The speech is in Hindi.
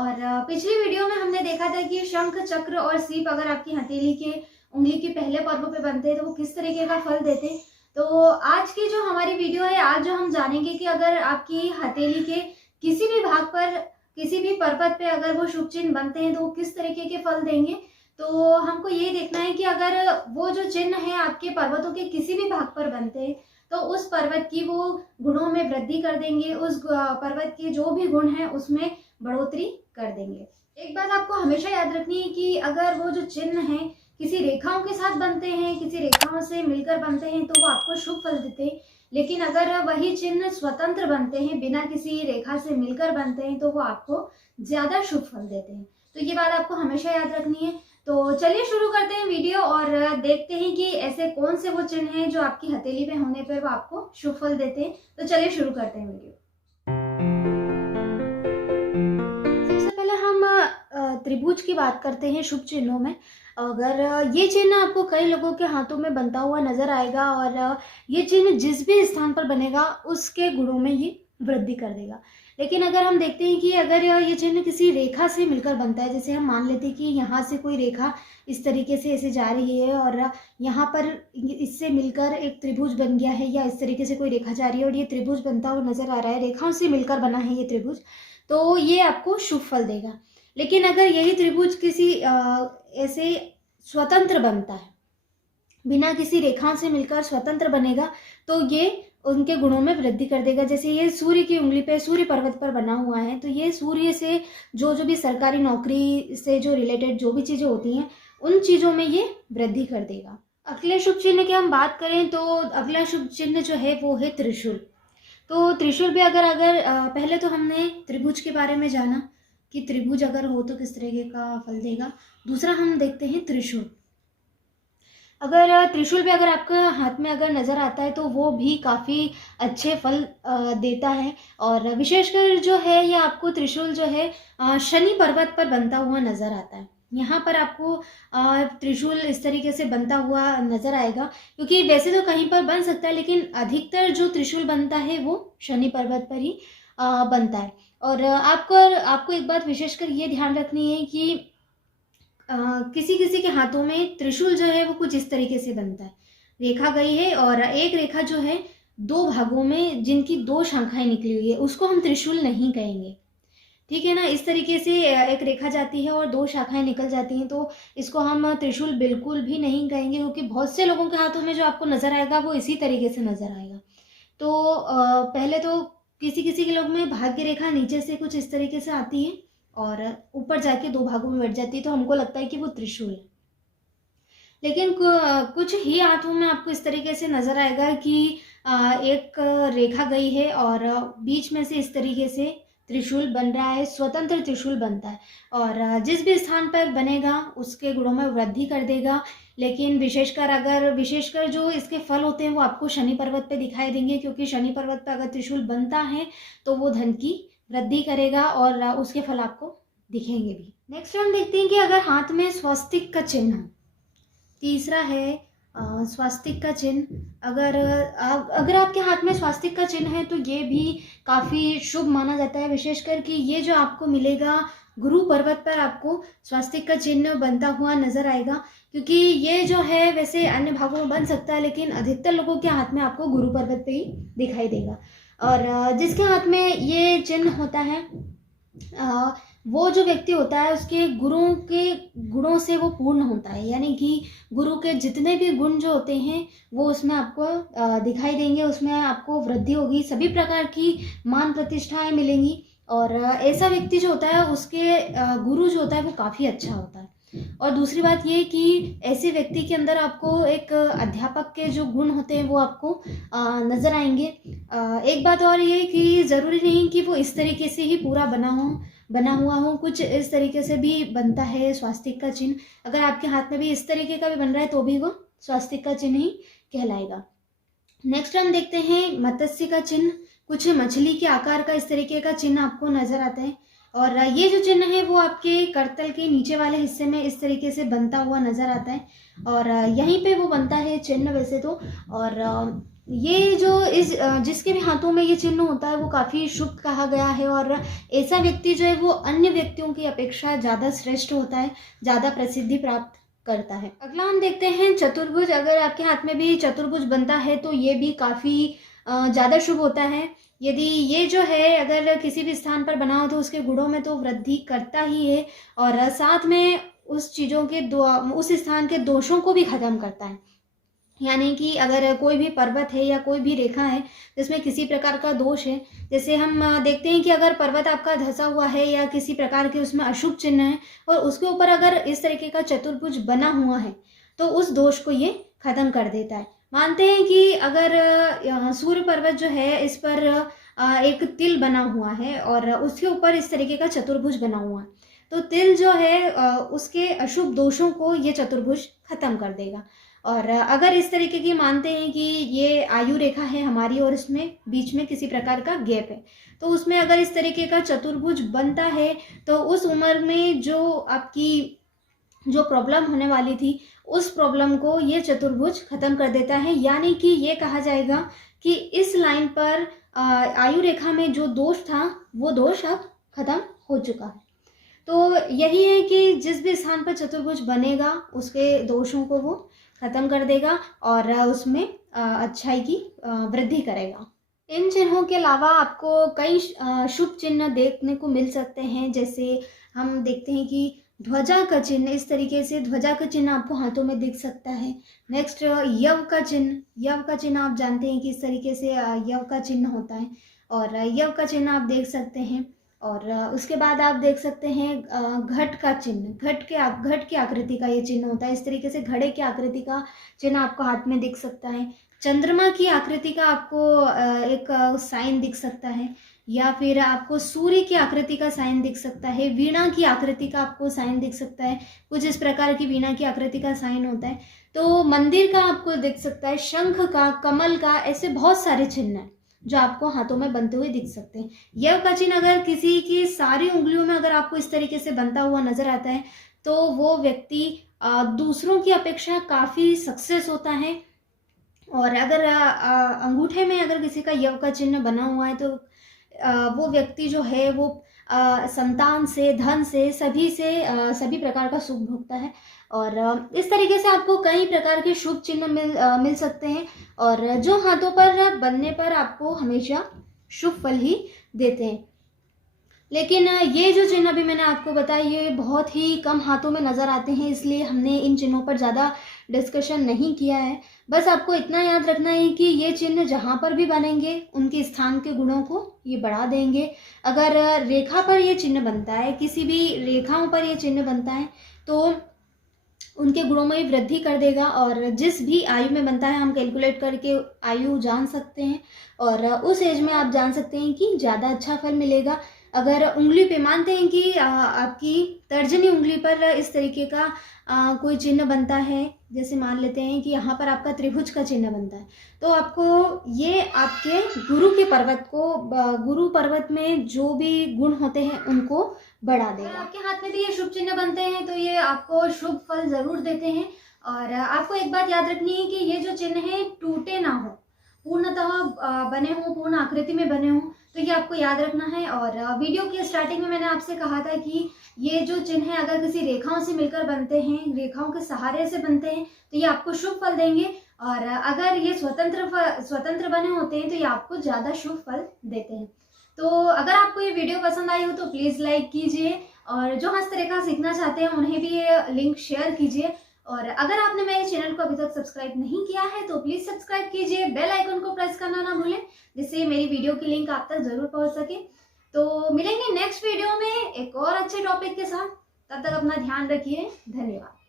और पिछली वीडियो में हमने देखा था कि शंख, चक्र और सीप अगर आपकी हथेली के उंगली के पहले पर्व पे बनते हैं तो वो किस तरीके का फल देते हैं। तो आज की जो हमारी वीडियो है, आज जो हम जानेंगे कि अगर आपकी हथेली के किसी भी भाग पर, किसी भी पर्वत पे अगर वो शुभ चिन्ह बनते हैं तो वो किस तरीके के फल देंगे। तो हमको ये देखना है कि अगर वो जो चिन्ह है आपके पर्वतों के किसी भी भाग पर बनते हैं तो उस पर्वत की वो गुणों में वृद्धि कर देंगे, उस पर्वत के जो भी गुण हैं उसमें बढ़ोतरी कर देंगे। एक बात आपको हमेशा याद रखनी है कि अगर वो जो चिन्ह हैं किसी रेखाओं के साथ बनते हैं, किसी रेखाओं से मिलकर बनते हैं तो वो आपको शुभ फल देते हैं। लेकिन अगर वही चिन्ह स्वतंत्र बनते हैं, बिना किसी रेखा से मिलकर बनते हैं तो वो आपको ज्यादा शुभ फल देते हैं। तो ये बात आपको हमेशा याद रखनी है। तो चलिए शुरू करते हैं वीडियो और देखते हैं कि ऐसे कौन से वो चिन्ह हैं जो आपकी हथेली पे होने पर वो आपको शुभ फल देते हैं। तो चलिए शुरू करते हैं वीडियो। सबसे पहले हम त्रिभुज की बात करते हैं शुभ चिन्हों में। अगर ये चिन्ह आपको कई लोगों के हाथों में बनता हुआ नजर आएगा और ये चिन्ह जिस भी स्थान पर बनेगा उसके गुणों में ये वृद्धि कर देगा। लेकिन अगर हम देखते हैं कि अगर ये चिन्ह किसी रेखा से मिलकर बनता है, जैसे हम मान लेते हैं कि यहाँ से कोई रेखा इस तरीके से ऐसे जा रही है और यहाँ पर इससे मिलकर एक त्रिभुज बन गया है, या इस तरीके से कोई रेखा जा रही है और ये त्रिभुज बनता हुआ नजर आ रहा है, रेखाओं से मिलकर बना है ये त्रिभुज, तो ये आपको शुभ फल देगा। लेकिन अगर यही त्रिभुज किसी ऐसे स्वतंत्र बनता है, बिना किसी रेखा से मिलकर स्वतंत्र बनेगा, तो ये उनके गुणों में वृद्धि कर देगा। जैसे ये सूर्य की उंगली पे, सूर्य पर्वत पर बना हुआ है, तो ये सूर्य से जो भी सरकारी नौकरी से जो रिलेटेड जो भी चीज़ें होती हैं उन चीज़ों में ये वृद्धि कर देगा। अगले शुभ चिन्ह की हम बात करें तो अगला शुभ चिन्ह जो है वो है त्रिशूल। तो त्रिशूल भी अगर पहले तो हमने त्रिभुज के बारे में जाना कि त्रिभुज अगर हो तो किस तरीके का फल देगा। दूसरा हम देखते हैं त्रिशूल। अगर त्रिशूल भी अगर आपके हाथ में अगर नज़र आता है तो वो भी काफ़ी अच्छे फल देता है। और विशेषकर जो है ये आपको त्रिशूल जो है शनि पर्वत पर बनता हुआ नज़र आता है। यहाँ पर आपको त्रिशूल इस तरीके से बनता हुआ नज़र आएगा, क्योंकि वैसे तो कहीं पर बन सकता है लेकिन अधिकतर जो त्रिशूल बनता है वो शनि पर्वत पर ही बनता है। और आपको एक बात विशेषकर ये ध्यान रखनी है कि किसी किसी के हाथों में त्रिशूल जो है वो कुछ इस तरीके से बनता है, रेखा गई है और एक रेखा जो है दो भागों में जिनकी दो शाखाएं निकली हुई है, उसको हम त्रिशूल नहीं कहेंगे, ठीक है ना। इस तरीके से एक रेखा जाती है और दो शाखाएं निकल जाती हैं, तो इसको हम त्रिशूल बिल्कुल भी नहीं कहेंगे, क्योंकि बहुत से लोगों के हाथों में जो आपको नज़र आएगा वो इसी तरीके से नज़र आएगा। तो पहले तो किसी किसी के लोग में भाग्य रेखा नीचे से कुछ इस तरीके से आती है और ऊपर जाके दो भागों में बैठ जाती है, तो हमको लगता है कि वो त्रिशूल है। लेकिन कुछ ही हाथों में आपको इस तरीके से नजर आएगा कि एक रेखा गई है और बीच में से इस तरीके से त्रिशूल बन रहा है, स्वतंत्र त्रिशूल बनता है और जिस भी स्थान पर बनेगा उसके गुणों में वृद्धि कर देगा। लेकिन विशेषकर जो इसके फल होते हैं वो आपको शनि पर्वत पे दिखाई देंगे, क्योंकि शनि पर्वत पर अगर त्रिशूल बनता है तो वो धन की वृद्धि करेगा और उसके फल आपको दिखेंगे भी। नेक्स्ट हम देखते हैं कि अगर हाथ में स्वस्तिक का चिन्ह हो। तीसरा है स्वास्तिक का चिन्ह। अगर आपके हाथ में स्वास्तिक का चिन्ह है तो ये भी काफ़ी शुभ माना जाता है, विशेषकर कि ये जो आपको मिलेगा गुरु पर्वत पर आपको स्वास्तिक का चिन्ह बनता हुआ नजर आएगा, क्योंकि ये जो है वैसे अन्य भागों में बन सकता है लेकिन अधिकतर लोगों के हाथ में आपको गुरु पर्वत पे ही दिखाई देगा। और जिसके हाथ में ये चिन्ह होता है वो जो व्यक्ति होता है उसके गुरुओं के गुणों से वो पूर्ण होता है, यानी कि गुरु के जितने भी गुण जो होते हैं वो उसमें आपको दिखाई देंगे, उसमें आपको वृद्धि होगी, सभी प्रकार की मान प्रतिष्ठाएं मिलेंगी। और ऐसा व्यक्ति जो होता है उसके गुरु जो होता है वो काफ़ी अच्छा होता है। और दूसरी बात ये कि ऐसे व्यक्ति के अंदर आपको एक अध्यापक के जो गुण होते हैं वो आपको नज़र आएंगे। एक बात और ये कि ज़रूरी नहीं कि वो इस तरीके से ही पूरा बना हुआ हो, कुछ इस तरीके से भी बनता है स्वास्तिक का चिन्ह। अगर आपके हाथ में भी इस तरीके का भी बन रहा है तो भी वो स्वास्तिक का चिन्ह ही कहलाएगा। नेक्स्ट हम देखते हैं मत्स्य का चिन्ह। कुछ मछली के आकार का इस तरीके का चिन्ह आपको नजर आता है और ये जो चिन्ह है वो आपके करतल के नीचे वाले हिस्से में इस तरीके से बनता हुआ नजर आता है और यहीं पे वो बनता है चिन्ह वैसे तो। और ये जो जिसके भी हाथों में ये चिन्ह होता है वो काफ़ी शुभ कहा गया है, और ऐसा व्यक्ति जो है वो अन्य व्यक्तियों की अपेक्षा ज़्यादा श्रेष्ठ होता है, ज़्यादा प्रसिद्धि प्राप्त करता है। अगला हम देखते हैं चतुर्भुज। अगर आपके हाथ में भी चतुर्भुज बनता है तो ये भी काफ़ी ज़्यादा शुभ होता है। यदि ये जो है अगर किसी भी स्थान पर बना हो तो उसके गुणों में तो वृद्धि करता ही है, और साथ में उस चीज़ों के उस स्थान के दोषों को भी खत्म करता है। यानी कि अगर कोई भी पर्वत है या कोई भी रेखा है जिसमें किसी प्रकार का दोष है, जैसे हम देखते हैं कि अगर पर्वत आपका धंसा हुआ है या किसी प्रकार के उसमें अशुभ चिन्ह है और उसके ऊपर अगर इस तरीके का चतुर्भुज बना हुआ है तो उस दोष को ये खत्म कर देता है। मानते हैं कि अगर सूर्य पर्वत जो है इस पर एक तिल बना हुआ है और उसके ऊपर इस तरीके का चतुर्भुज बना हुआ है, तो तिल जो है उसके अशुभ दोषों को ये चतुर्भुज खत्म कर देगा। और अगर इस तरीके की मानते हैं कि ये आयु रेखा है हमारी और इसमें बीच में किसी प्रकार का गैप है, तो उसमें अगर इस तरीके का चतुर्भुज बनता है तो उस उम्र में जो आपकी जो प्रॉब्लम होने वाली थी उस प्रॉब्लम को ये चतुर्भुज खत्म कर देता है। यानी कि ये कहा जाएगा कि इस लाइन पर आयु रेखा में जो दोष था वो दोष अब खत्म हो चुका है। तो यही है कि जिस भी स्थान पर चतुर्भुज बनेगा उसके दोषों को वो खत्म कर देगा और उसमें अच्छाई की वृद्धि करेगा। इन चिन्हों के अलावा आपको कई शुभ चिन्ह देखने को मिल सकते हैं। जैसे हम देखते हैं कि ध्वजा का चिन्ह, इस तरीके से ध्वजा का चिन्ह आपको हाथों में दिख सकता है। नेक्स्ट यव का चिन्ह, यव का चिन्ह आप जानते हैं कि इस तरीके से यव का चिन्ह होता है और यव का चिन्ह आप देख सकते हैं। और उसके बाद आप देख सकते हैं घट का चिन्ह, घट की आकृति का ये चिन्ह होता है। इस तरीके से घड़े की आकृति का चिन्ह आपको हाथ में दिख सकता है। चंद्रमा की आकृति का आपको एक साइन दिख सकता है, या फिर आपको सूर्य की आकृति का साइन दिख सकता है। वीणा की आकृति का आपको साइन दिख सकता है, कुछ इस प्रकार की वीणा की आकृति का साइन होता है। तो मंदिर का आपको दिख सकता है, शंख का, कमल का, ऐसे बहुत सारे चिन्ह हैं जो आपको हाथों में बनते हुए दिख सकते हैं। यव का चिन्ह अगर किसी की सारी उंगलियों में अगर आपको इस तरीके से बनता हुआ नजर आता है तो वो व्यक्ति दूसरों की अपेक्षा काफ़ी सक्सेस होता है। और अगर अंगूठे में अगर किसी का यव का चिन्ह बना हुआ है तो वो व्यक्ति जो है वो संतान से, धन से, सभी प्रकार का सुख भोगता है। और इस तरीके से आपको कई प्रकार के शुभ चिन्ह मिल सकते हैं और जो हाथों पर बनने पर आपको हमेशा शुभ फल ही देते हैं। लेकिन ये जो चिन्ह अभी मैंने आपको बताया ये बहुत ही कम हाथों में नज़र आते हैं, इसलिए हमने इन चिन्हों पर ज़्यादा डिस्कशन नहीं किया है। बस आपको इतना याद रखना है कि ये चिन्ह जहाँ पर भी बनेंगे उनके स्थान के गुणों को ये बढ़ा देंगे। अगर रेखा पर ये चिन्ह बनता है, किसी भी रेखाओं पर ये चिन्ह बनता है तो उनके गुणों में वृद्धि कर देगा। और जिस भी आयु में बनता है हम कैलकुलेट करके आयु जान सकते हैं और उस एज में आप जान सकते हैं कि ज़्यादा अच्छा फल मिलेगा। अगर उंगली पे मानते हैं कि आपकी तर्जनी उंगली पर इस तरीके का कोई चिन्ह बनता है, जैसे मान लेते हैं कि यहाँ पर आपका त्रिभुज का चिन्ह बनता है, तो आपको ये आपके गुरु के पर्वत को, गुरु पर्वत में जो भी गुण होते हैं उनको बढ़ा देगा। आपके हाथ में भी ये शुभ चिन्ह बनते हैं तो ये आपको शुभ फल जरूर देते हैं। और आपको एक बात याद रखनी है कि ये जो चिन्ह है टूटे ना हो, पूर्णतः बने हो, पूर्ण आकृति में बने हो, तो ये आपको याद रखना है। और वीडियो की स्टार्टिंग में मैंने आपसे कहा था कि ये जो चिन्ह है अगर किसी रेखाओं से मिलकर बनते हैं, रेखाओं के सहारे से बनते हैं, तो ये आपको शुभ फल देंगे। और अगर ये स्वतंत्र बने होते हैं तो ये आपको ज़्यादा शुभ फल देते हैं। तो अगर आपको ये वीडियो पसंद आई हो तो प्लीज़ लाइक कीजिए और जो हस्तरेखा सीखना चाहते हैं उन्हें भी ये लिंक शेयर कीजिए। और अगर आपने मेरे चैनल को अभी तक सब्सक्राइब नहीं किया है तो प्लीज़ सब्सक्राइब कीजिए, बेल आइकन को प्रेस करना ना भूलें जिससे मेरी वीडियो की लिंक आप तक जरूर पहुंच सके। तो मिलेंगे नेक्स्ट वीडियो में एक और अच्छे टॉपिक के साथ, तब तक अपना ध्यान रखिए। धन्यवाद।